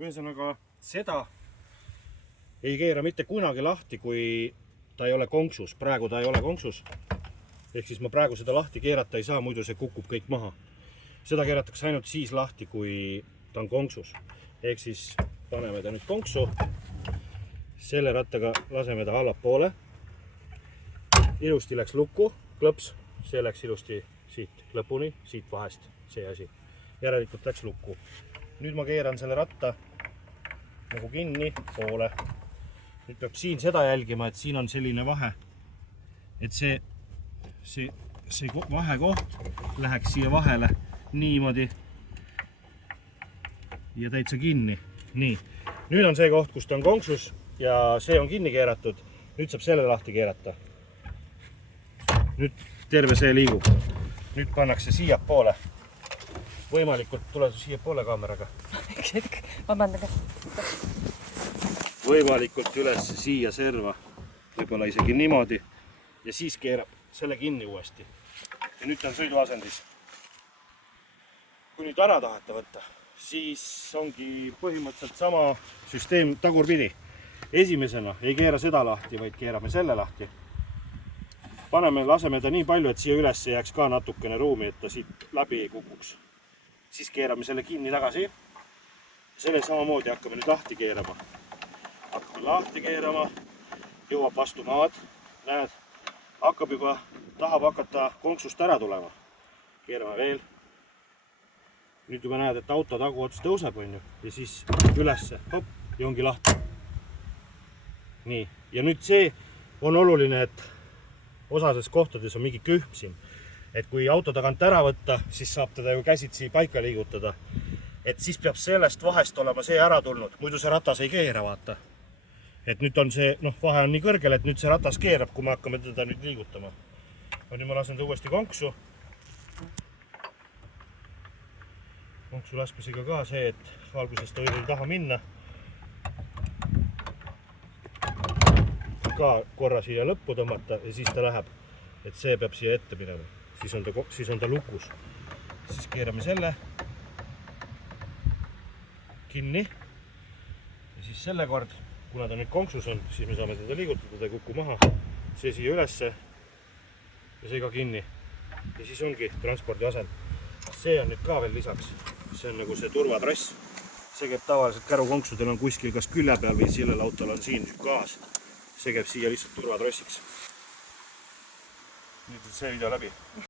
Ühesõnaga, seda ei keera mitte kunagi lahti, kui ta ei ole konksus. Praegu ta ei ole konksus. Ehk siis ma praegu seda lahti keerata ei saa, muidu see kukub kõik maha. Seda keeratakse ainult siis lahti, kui ta on konksus. Ehk siis paneme ta nüüd konksu. Selle rattaga laseme ta allapoole. Ilusti läks lukku, klõps. See läks ilusti siit lõpuni, siit vahest see asi. Järelikult läks lukku. Nüüd ma keeran selle ratta nagu kinni poole. Nüüd peab siin seda jälgima, et siin on selline vahe. Et see vahekoht läheks siia vahele niimoodi ja täitsa kinni. Nii. Nüüd on see koht, kus ta on konksus ja see on kinni keeratud. Nüüd saab selle lahti keerata. Nüüd terve see liigub. Nüüd pannakse siia poole. Võimalikult tuleb siia poole kaameraga. Vabandage. Võimalikult üles siia serva. Võib-olla isegi niimoodi. Ja siis keerab selle kinni uuesti. Ja nüüd on sõiduasendis. Kui nüüd ära tahate võtta, siis ongi põhimõtteliselt sama süsteem tagurpidi. Esimesena ei keera seda lahti, vaid keerame selle lahti. Laseme ta nii palju, et siia üles jääks ka natukene ruumi, et ta siit läbi ei kukuks. Siis keerame selle kinni tagasi. Selle samamoodi hakkame nüüd lahti keerama. Hakkame lahti keerama, jõuab vastu maad. Näed, hakkab juba, tahab hakata konksust ära tulema. Keerame veel. Nüüd juba näed, et auto tagu ots tõuseb, ja siis ülesse, hop, ja ongi lahti. Nii, ja nüüd see on oluline, et osades kohtades on mingi kühm siin. Et kui auto tagant ära võtta, siis saab teda ju käsitsi paika liigutada. Et siis peab sellest vahest olema see ära tulnud, muidu see ratas ei keera, vaata. Et nüüd on see, vahe on nii kõrgel, et nüüd see ratas keerab, kui me hakkame teda nüüd liigutama. Nüüd ma lasen ta uuesti konksu. Konksu laskmisega ka see, et algusest ta võib taha minna. Ka korra siia lõppu tõmmata ja siis ta läheb. Et see peab siia ette minema. Siis on ta lukus. Siis keerame selle kinni. Ja siis selle kord, kuna ta nüüd konksus on, siis me saame teda liigutada, ta kukku maha. See siia ülesse ja see ka kinni. Ja siis ongi transpordi asend. See on nüüd ka veel lisaks. See on nagu see turvatrass. See käib tavaliselt kärukonksudel on kuskil kas külje peal või sellel autol on siin gaas. See käib siia lihtsalt turvatrassiks. Nüüd on see video läbi.